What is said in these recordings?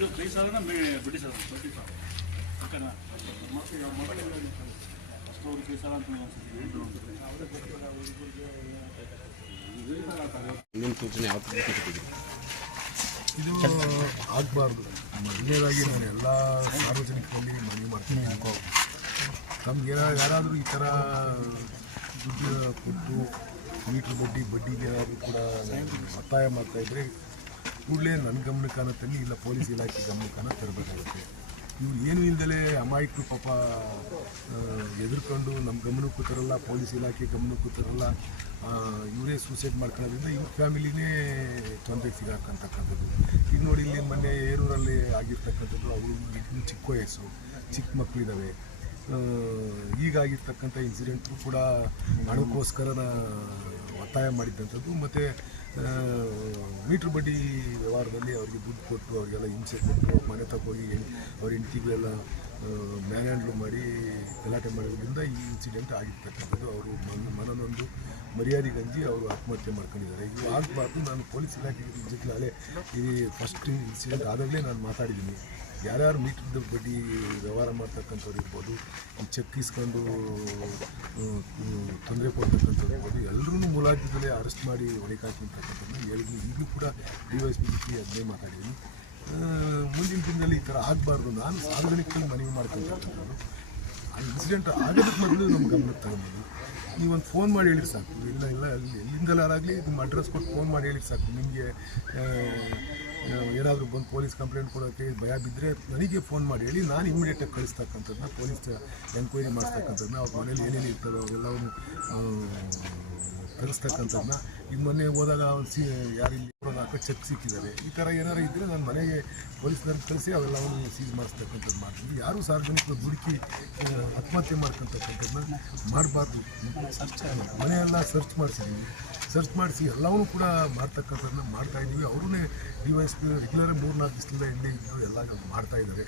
ಇದು ಕೈ ಸಾಲನ ಬಿಡಿ ಸಾಲ ಓಕೆನಾ ಅಷ್ಟವರು ಕೈ ಸಾಲ ಅಂತ ನಿಮ್ಮ ಸೂಚನೆ ಯಾವ ಇದು ಆಗಬಾರ್ದು. ಮೊದಲನೇದಾಗಿ ನಾನು ಎಲ್ಲ ಸಾರ್ವಜನಿಕರಲ್ಲಿ ಮನವಿ ಮಾಡ್ತೀನಿ, ನಮ್ಗೆ ಯಾರಾದರೂ ಈ ಥರ ದುಡ್ಡು ಕೊಟ್ಟು ಮೀಟ್ರ್ ಬಡ್ಡಿಗೆ ಏನಾದರೂ ಕೂಡ ಒತ್ತಾಯ ಮಾಡ್ತಾಯಿದ್ರೆ ಕೂಡಲೇ ನನ್ನ ಗಮನಕ್ಕನ ತನ್ನಿ, ಇಲ್ಲ ಪೊಲೀಸ್ ಇಲಾಖೆ ಗಮನಕ್ಕನ ತರಬೇಕಾಗುತ್ತೆ. ಇವ್ರು ಏನೂ ಇಲ್ಲದಲೇ ಅಮಾಯಕರು ಪಾಪ ಎದುರ್ಕೊಂಡು ನಮ್ಮ ಗಮನಕ್ಕೂ ತರಲ್ಲ, ಪೊಲೀಸ್ ಇಲಾಖೆ ಗಮನಕ್ಕೂ ತರಲ್ಲ, ಇವರೇ ಸೂಸೈಡ್ ಮಾಡ್ಕೊಳ್ಳೋದ್ರಿಂದ ಇವ್ರ ಫ್ಯಾಮಿಲಿನೇ ತೊಂದರೆಗೆ ಸಿಗಾಕಂತಕ್ಕಂಥದ್ದು. ಈಗ ನೋಡಿ, ಇಲ್ಲಿ ಮೊನ್ನೆ ಏರೂರಲ್ಲಿ ಆಗಿರ್ತಕ್ಕಂಥದ್ದು, ಅವರು ಇನ್ನೂ ಚಿಕ್ಕ ವಯಸ್ಸು, ಚಿಕ್ಕ ಮಕ್ಕಳಿದ್ದಾವೆ. ಈಗಾಗಿರ್ತಕ್ಕಂಥ ಇನ್ಸಿಡೆಂಟು ಕೂಡ ಹಣಕ್ಕೋಸ್ಕರ ಒತ್ತಾಯ ಮಾಡಿದ್ದಂಥದ್ದು. ಮತ್ತು ಮೀಟ್ರ್ ಬಡ್ಡಿ ವ್ಯವಹಾರದಲ್ಲಿ ಅವರಿಗೆ ದುಡ್ಡು ಕೊಟ್ಟು ಅವರಿಗೆಲ್ಲ ಹಿಂಸೆ ಕೊಟ್ಟು ಮನೆ ತಗೋಗಿ ಅವ್ರ ಹೆಂಡತಿಗಳೆಲ್ಲ ಮ್ಯಾನ್ ಹ್ಯಾಂಡ್ಲು ಮಾಡಿ ಗಲಾಟೆ ಮಾಡೋದ್ರಿಂದ ಈ ಇನ್ಸಿಡೆಂಟ್ ಆಗಿರ್ತಕ್ಕಂಥದ್ದು. ಅವರು ಮನನೊಂದು ಮರ್ಯಾದೆಗಂಜಿ ಅವರು ಆತ್ಮಹತ್ಯೆ ಮಾಡ್ಕೊಂಡಿದ್ದಾರೆ. ಇದು ಆಗಬಾರ್ದು. ನಾನು ಪೊಲೀಸ್ ಇಲಾಖೆಗೆ ಜೊತೆ ಈ ಫಸ್ಟ್ ಇನ್ಸಿಡೆಂಟ್ ಆದಾಗಲೇ ನಾನು ಮಾತಾಡಿದ್ದೀನಿ. ಯಾರ್ಯಾರು ಮೀಟ್ರದ ಬಡ್ಡಿ ವ್ಯವಹಾರ ಮಾಡ್ತಕ್ಕಂಥವ್ರು ಇರ್ಬೋದು, ಈ ಚೆಕ್ ಇಸ್ಕೊಂಡು ತೊಂದರೆ ಕೊಡ್ತಕ್ಕಂಥವ್ರು ಇರ್ಬೋದು, ಎಲ್ಲರೂ ಮುಲಾಜಿದಲ್ಲೇ ಅರೆಸ್ಟ್ ಮಾಡಿ ಒಳಗೆ ಹಾಕಿರ್ತಕ್ಕಂಥದ್ದನ್ನ ಹೇಳಿದ್ವಿ. ಈಗಲೂ ಕೂಡ DYSP ಅದನ್ನೇ ಮಾತಾಡಿದ್ದೀನಿ. ಮುಂದಿನ ದಿನದಲ್ಲಿ ಈ ಥರ ಆಗಬಾರ್ದು. ನಾನು ಸಾರ್ವಜನಿಕರಲ್ಲಿ ಮನವಿ ಮಾಡ್ತಕ್ಕಂಥದ್ದು, ಆ ಇನ್ಸಿಡೆಂಟ್ ಆಗೋದಕ್ಕೆ ಮೊದಲು ನಮ್ಮ ಗಮನಕ್ಕೆ ತಗೊಂಡು ನೀವೊಂದು ಫೋನ್ ಮಾಡಿ ಹೇಳಿದ್ರೆ ಸಾಕು. ಇಲ್ಲ ಎಲ್ಲಿಂದಲಾಗಲಿ ನಿಮ್ಮ ಅಡ್ರೆಸ್ ಕೊಟ್ಟು ಫೋನ್ ಮಾಡಿ ಹೇಳಿದ್ರೆ ಸಾಕು. ನಿಮಗೆ ಏನಾದರೂ ಬಂದು ಪೊಲೀಸ್ ಕಂಪ್ಲೇಂಟ್ ಕೊಡೋಕ್ಕೆ ಭಯ ಬಿದ್ದರೆ ನನಗೆ ಫೋನ್ ಮಾಡಿ ಹೇಳಿ, ನಾನು ಇಮಿಡಿಯೇಟಾಗಿ ಕಳಿಸ್ತಕ್ಕಂಥದ್ದನ್ನ, ಪೊಲೀಸ್ ಎನ್ಕ್ವೈರಿ ಮಾಡಿಸ್ತಕ್ಕಂಥದ್ದನ್ನ, ಅವ್ರ ಮನೇಲಿ ಏನೇನು ಇರ್ತದೋ ಅವೆಲ್ಲವನ್ನು ತರಿಸ್ತಕ್ಕಂಥದ್ದನ್ನ. ಈಗ ಮೊನ್ನೆ ಹೋದಾಗ ಯಾರಿಲ್ಲಿ ಚೆಕ್ ಸಿಕ್ಕಿದ್ದಾರೆ. ಈ ಥರ ಏನಾರು ಇದ್ದರೆ ನಾನು ಮನೆಗೆ ಪೊಲೀಸ್ನವ್ರಿಗೆ ಕಳಿಸಿ ಅವೆಲ್ಲವನ್ನು ಸೀಸ್ ಮಾಡಿಸ್ತಕ್ಕಂಥದ್ದು ಮಾಡ್ತೀವಿ. ಯಾರೂ ಸಾರ್ವಜನಿಕರು ದುಡುಕಿ ಆತ್ಮಹತ್ಯೆ ಮಾಡ್ಕೊತಕ್ಕಂಥದ್ದನ್ನ ಮಾಡಬಾರ್ದು. ಮನೆಯೆಲ್ಲ ಸರ್ಚ್ ಮಾಡಿಸಿ ಎಲ್ಲವನ್ನೂ ಕೂಡ ಮಾಡ್ತಕ್ಕಂಥದ್ದನ್ನ ಮಾಡ್ತಾಯಿದ್ದೀವಿ. ಅವ್ರನ್ನೇ DYSP ರೆಗ್ಯುಲರ್ 3-4 ದಿವಸದಿಂದ ಇಲ್ಲೇ ಇದ್ದು ಎಲ್ಲ ಮಾಡ್ತಾಯಿದ್ದಾರೆ.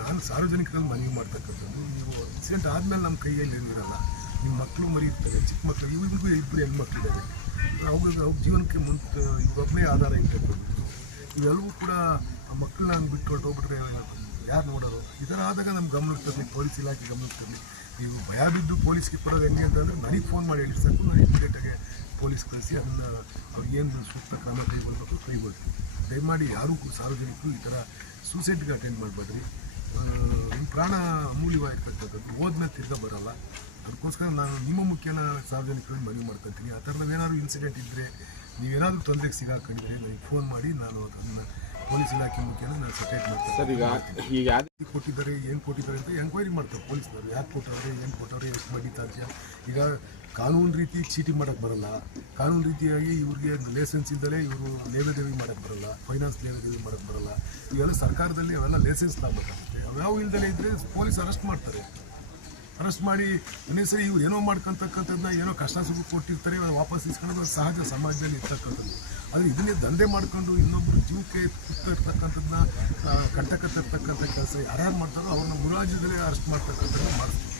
ನಾನು ಸಾರ್ವಜನಿಕರಲ್ಲಿ ಮನವಿ ಮಾಡ್ತಕ್ಕಂಥದ್ದು, ನೀವು ಇನ್ಸಿಡೆಂಟ್ ಆದಮೇಲೆ ನಮ್ಮ ಕೈಯಲ್ಲಿ ಏನಿರಲ್ಲ. ನಿಮ್ಮ ಮಕ್ಕಳು ಮರಿ ಇರ್ತಾರೆ, ಚಿಕ್ಕ ಮಕ್ಕಳು, ಇವ್ರಿಗೂ 2 ಹೆಣ್ಮಕ್ಳಿದ್ದಾರೆ. ಅವ್ರ ಜೀವನಕ್ಕೆ ಇವ್ರೊಬ್ಬನೇ ಆಧಾರ ಇರ್ತಕ್ಕಂಥದ್ದು. ಇವೆಲ್ಲವೂ ಕೂಡ ಆ ಮಕ್ಕಳು ನಾನು ಬಿಟ್ಟು ಹೊರಟೋಗ್ಬಿಟ್ರೆ ಯಾರು ನೋಡೋರು? ಈ ಥರ ಆದಾಗ ನಮ್ಮ ಗಮನಕ್ಕೆ ತರಲಿ, ಪೊಲೀಸ್ ಇಲಾಖೆ ಗಮನಕ್ಕೆ ತರಲಿ. ನೀವು ಭಯ ಬಿದ್ದು ಪೊಲೀಸ್ಗೆ ಕೊಡೋದು ಹೆಂಗೆ ಅಂತಂದರೆ ನನಗೆ ಫೋನ್ ಮಾಡಿ ಹೇಳಿ ಸಾಕು, ನಾನು ಇಮಿಡಿಯೇಟಾಗಿ ಪೊಲೀಸ್ ಕಳಿಸಿ ಅದನ್ನು ಅವ್ರಿಗೇನು ಸೂಕ್ತ ಕ್ರಮ ಕೈಗೊಳ್ತೀವಿ. ದಯಮಾಡಿ ಯಾರೂ ಕೂಡ ಸಾರ್ವಜನಿಕರು ಈ ಥರ ಸೂಸೈಡ್ಗೆ ಅಟೆಂಡ್ ಮಾಡಬೇಡ್ರಿ. ನಿಮ್ಮ ಪ್ರಾಣ ಅಮೂಲ್ಯವಾಗಿರ್ತಕ್ಕಂಥದ್ದು, ಹೋದ್ಮೇಲೆ ತಿರ್ಗಾ ಬರೋಲ್ಲ. ಅದಕ್ಕೋಸ್ಕರ ನಾನು ನಿಮ್ಮ ಮುಖ್ಯನ ಸಾರ್ವಜನಿಕರಲ್ಲಿ ಮನವಿ ಮಾಡ್ಕೊತೀನಿ. ಆ ಥರದ್ದು ಏನಾದರೂ ಇನ್ಸಿಡೆಂಟ್ ಇದ್ದರೆ, ನೀವೇನಾದರೂ ತೊಂದರೆಗೆ ಸಿಗಾಕೊಂಡಿದ್ರೆ ನನಗೆ ಫೋನ್ ಮಾಡಿ, ನಾನು ಅದನ್ನು ಪೊಲೀಸ್ ಇಲಾಖೆ ಮುಖ್ಯನ ನಾನು ಸೆಟೇಟ್ ಮಾಡ್ತೀನಿ. ಕೊಟ್ಟಿದ್ದಾರೆ, ಏನು ಕೊಟ್ಟಿದ್ದಾರೆ ಅಂತ ಎಂಕ್ವೈರಿ ಮಾಡ್ತಾರೆ ಪೊಲೀಸ್ನವರು. ಯಾಕೆ ಕೊಟ್ಟವ್ರೆ, ಏನು ಕೊಟ್ಟವ್ರೆ, ಎಷ್ಟು ಬಡ್ಡಿ ತಾರ್ಯ. ಈಗ ಕಾನೂನು ರೀತಿ ಚೀಟಿ ಮಾಡೋಕ್ಕೆ ಬರಲ್ಲ. ಕಾನೂನು ರೀತಿಯಾಗಿ ಇವ್ರಿಗೆ ಲೈಸೆನ್ಸ್ ಇದ್ದಲೇ ಇವರು ಲೇವಾದೇವಿ ಮಾಡೋಕ್ಕೆ ಬರಲ್ಲ, ಫೈನಾನ್ಸ್ ಲೇವಾದೇವಿ ಮಾಡೋಕ್ಕೆ ಬರಲ್ಲ. ಇವೆಲ್ಲ ಸರ್ಕಾರದಲ್ಲಿ ಅವೆಲ್ಲ ಲೈಸೆನ್ಸ್ ತಗೋಬೇಕಾಗುತ್ತೆ. ಅವ್ಯಾವ ಇಲ್ಲದೇ ಇದ್ದರೆ ಪೊಲೀಸ್ ಅರೆಸ್ಟ್ ಮಾಡ್ತಾರೆ. ಅರೆಸ್ಟ್ ಮಾಡಿ ಇನ್ನೇ ಸರಿ ಇವ್ರು ಏನೋ ಮಾಡ್ಕೊತಕ್ಕಂಥದ್ದನ್ನ, ಏನೋ ಕಷ್ಟ ಸುಖ ಕೊಟ್ಟಿರ್ತಾರೆ, ವಾಪಸ್ ಇಸ್ಕೊಳ್ಳೋದು ಸಹಜ ಸಮಾಜದಲ್ಲಿ ಇರ್ತಕ್ಕಂಥದ್ದು. ಆದರೆ ಇದನ್ನೇ ದಂಧೆ ಮಾಡಿಕೊಂಡು ಇನ್ನೊಬ್ಬರು ಜೀವಕ್ಕೆ ಇರ್ತಕ್ಕಂಥದ್ದನ್ನ ಕಂಟಕ ತರ್ತಕ್ಕಂಥ ಕೆಲಸ ಯಾರ್ಯಾರು ಮಾಡ್ತಾರೋ ಅವ್ರನ್ನ ಮುಲಾಜಿದಲ್ಲೇ ಅರೆಸ್ಟ್ ಮಾಡ್ತಕ್ಕಂಥದ್ದು ಮಾಡ್ತೀವಿ.